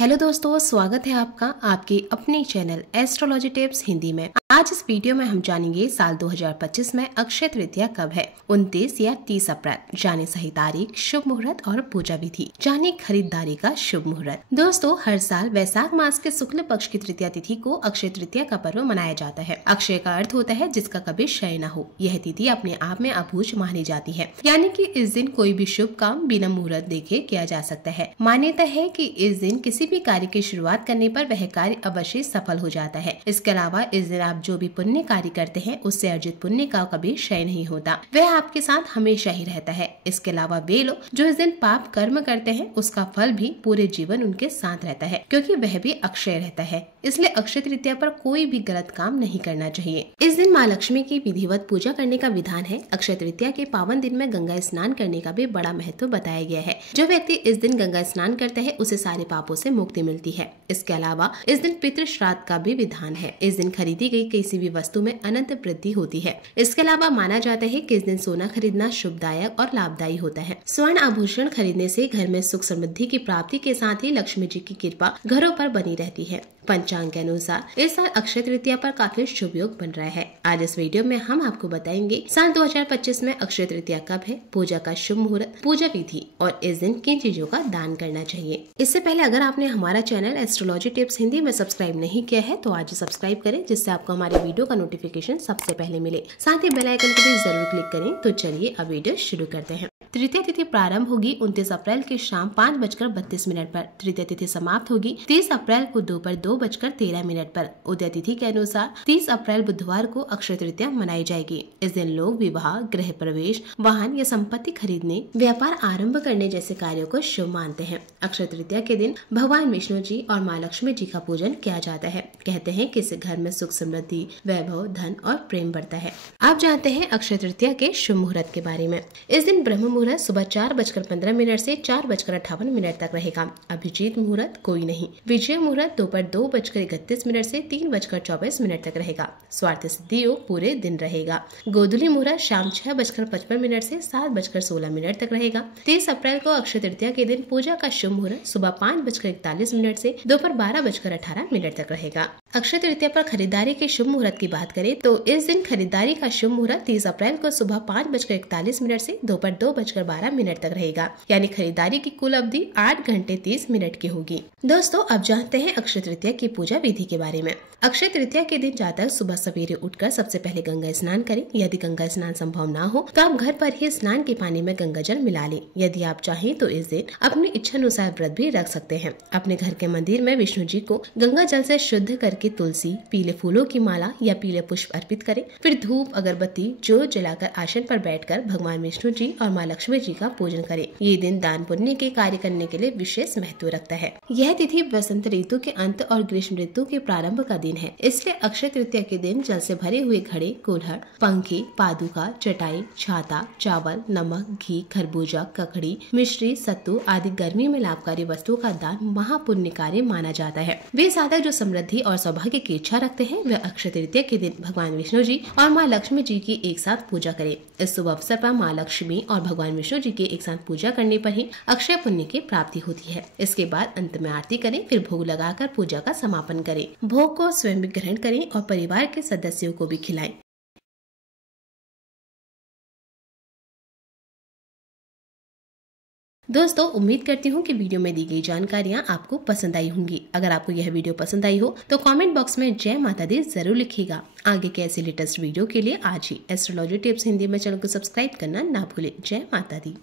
Hello दोस्तों, स्वागत है आपका आपके अपने चैनल एस्ट्रोलॉजी टिप्स हिंदी में। आज इस वीडियो में हम जानेंगे साल 2025 में अक्षय तृतीया कब है। 29 या 30 अप्रैल। जाने सही तारीख, शुभ मुहूर्त और पूजा विधि। जाने खरीदारी का शुभ मुहूर्त। दोस्तों, हर साल वैशाख मास के शुक्ल पक्ष की तृतीया तिथि को अक्षय तृतीया का पर्व मनाया जाता है। अक्षय का अर्थ होता है जिसका कभी क्षय न हो। यह तिथि अपने आप में अबूझ मानी जाती है, यानी कि इस दिन कोई भी शुभ काम बिना मुहूर्त देखे किया जा सकता है। मान्यता है कि इस दिन किसी भी कार्य की शुरुआत करने पर वह कार्य अवश्य सफल हो जाता है। इसके अलावा इस दिन आप जो भी पुण्य कार्य करते हैं उससे अर्जित पुण्य का कभी क्षय नहीं होता, वह आपके साथ हमेशा ही रहता है। इसके अलावा वे लोग जो इस दिन पाप कर्म करते हैं उसका फल भी पूरे जीवन उनके साथ रहता है, क्योंकि वह भी अक्षय रहता है। इसलिए अक्षय तृतीया पर कोई भी गलत काम नहीं करना चाहिए। इस दिन माँ लक्ष्मी की विधिवत पूजा करने का विधान है। अक्षय तृतीया के पावन दिन में गंगा स्नान करने का भी बड़ा महत्व बताया गया है। जो व्यक्ति इस दिन गंगा स्नान करता है उसे सारे पापों से मुक्ति मिलती है। इसके अलावा इस दिन पितृ श्राद्ध का भी विधान है। इस दिन खरीदी गई किसी भी वस्तु में अनंत वृद्धि होती है। इसके अलावा माना जाता है कि इस दिन सोना खरीदना शुभदायक और लाभदायी होता है। स्वर्ण आभूषण खरीदने से घर में सुख समृद्धि की प्राप्ति के साथ ही लक्ष्मी जी की कृपा घरों पर बनी रहती है। पंचांग के अनुसार इस साल अक्षय तृतीया पर काफी शुभ योग बन रहा है। आज इस वीडियो में हम आपको बताएंगे साल 2025 में अक्षय तृतीया कब है, पूजा का शुभ मुहूर्त, पूजा विधि और इस दिन किन चीजों का दान करना चाहिए। इससे पहले अगर आपने हमारा चैनल एस्ट्रोलॉजी टिप्स हिंदी में सब्सक्राइब नहीं किया है तो आज सब्सक्राइब करें, जिससे आपको हमारे वीडियो का नोटिफिकेशन सबसे पहले मिले। साथ ही बेल आइकन को भी जरूर क्लिक करें। तो चलिए अब वीडियो शुरू करते हैं। तृतीय तिथि प्रारंभ होगी 29 अप्रैल की शाम 5:32 पर। तृतीय तिथि समाप्त होगी 30 अप्रैल को दोपहर 2:13 पर। उदय तिथि के अनुसार 30 अप्रैल बुधवार को अक्षय तृतीया मनाई जाएगी। इस दिन लोग विवाह, गृह प्रवेश, वाहन या संपत्ति खरीदने, व्यापार आरंभ करने जैसे कार्यों को शुभ मानते हैं। अक्षय तृतीया के दिन भगवान विष्णु जी और माँ लक्ष्मी जी का पूजन किया जाता है। कहते हैं कि इस घर में सुख समृद्धि, वैभव, धन और प्रेम बढ़ता है। आप जानते हैं अक्षय तृतीया के शुभ मुहूर्त के बारे में। इस दिन ब्रह्म मुहूर्त सुबह 4:15 से 4:58 तक रहेगा। अभिजीत मुहूर्त कोई नहीं। विजय मुहूर्त दोपहर 2:31 से 3:24 तक रहेगा। स्वार्थ सिद्धि योग पूरे दिन रहेगा। गोधूली मुहूर्त शाम 6:55 से 7:16 तक रहेगा। 30 अप्रैल को अक्षय तृतीया के दिन पूजा का शुभ मुहूर्त सुबह 5:41 से दोपहर 12:18 तक रहेगा। अक्षय तृतीया पर खरीदारी के शुभ मुहूर्त की बात करें तो इस दिन खरीदारी का शुभ मुहूर्त 30 अप्रैल को सुबह 5:41 से दोपहर 2:12 तक रहेगा, यानी खरीदारी की कुल अवधि 8 घंटे 30 मिनट की होगी। दोस्तों, अब जानते हैं अक्षय तृतीया की पूजा विधि के बारे में। अक्षय तृतीया के दिन जातक सुबह सवेरे उठकर सबसे पहले गंगा स्नान करें। यदि गंगा स्नान संभव ना हो तो आप घर पर ही स्नान के पानी में गंगा जल मिला लें। यदि आप चाहें तो इस दिन अपनी इच्छा अनुसार व्रत भी रख सकते हैं। अपने घर के मंदिर में विष्णु जी को गंगा जल से शुद्ध करके तुलसी, पीले फूलों की माला या पीले पुष्प अर्पित करें। फिर धूप, अगरबत्ती, ज्योत जलाकर आसन पर बैठकर भगवान विष्णु जी और माँ लक्ष्मी जी का पूजन करें। ये दिन दान पुण्य के कार्य करने के लिए विशेष महत्व रखता है। यह तिथि वसंत ऋतु के अंत और ग्रीष्म ऋतु के प्रारंभ का दिन है। इसलिए अक्षय तृतीया के दिन जल से भरे हुए घड़े, कुल्हड़, पंखे, पादुका, चटाई, छाता, चावल, नमक, घी, खरबूजा, ककड़ी, मिश्री, सत्तू आदि गर्मी में लाभकारी वस्तुओं का दान महापुण्य कार्य माना जाता है। वे साधक जो समृद्धि और सौभाग्य की इच्छा रखते हैं वे अक्षय तृतीया के दिन भगवान विष्णु जी और माँ लक्ष्मी जी की एक साथ पूजा करें। इस शुभ अवसर पर माँ लक्ष्मी और भगवान विष्णु जी की एक साथ पूजा करने पर ही अक्षय पुण्य की प्राप्ति होती है। इसके बाद अंत में आरती करें, फिर भोग लगाकर पूजा का समापन करें। भोग को स्वयं भी ग्रहण करें और परिवार के सदस्यों को भी खिलाएं। दोस्तों, उम्मीद करती हूँ कि वीडियो में दी गई जानकारियाँ आपको पसंद आई होंगी। अगर आपको यह वीडियो पसंद आई हो तो कमेंट बॉक्स में जय माता दी जरूर लिखिएगा। आगे के ऐसे लेटेस्ट वीडियो के लिए आज ही एस्ट्रोलॉजी टिप्स हिंदी में चैनल को सब्सक्राइब करना ना भूलें। जय माता दी।